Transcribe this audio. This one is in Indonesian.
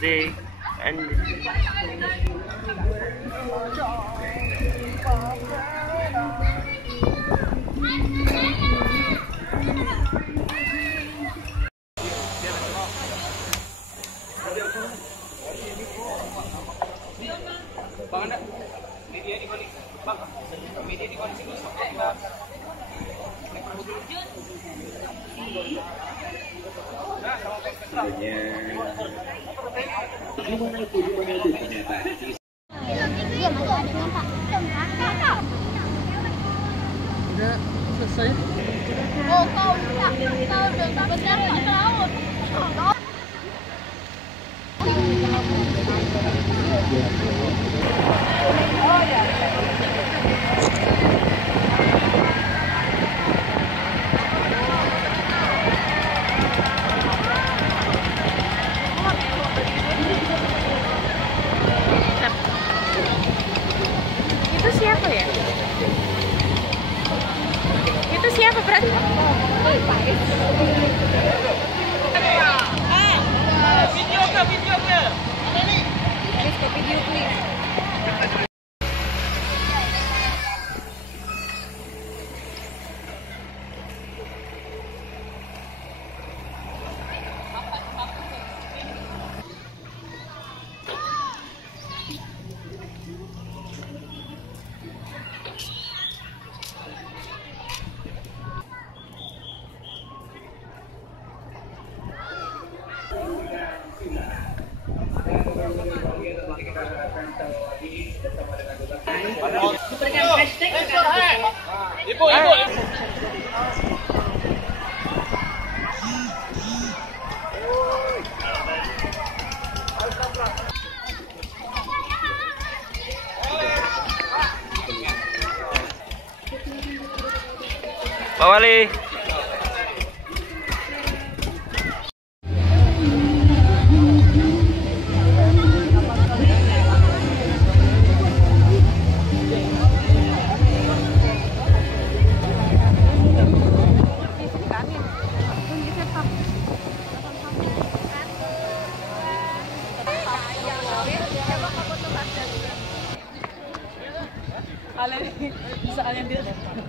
Day and gimana itu ternyata Iya, masih ada nih, Pak. Udah selesai. Oh, kau udah benar Pak Laut. Itu siapa ya? Itu siapa berarti? video ke. Video please. Ibu. Pak Wali. Soalnya dia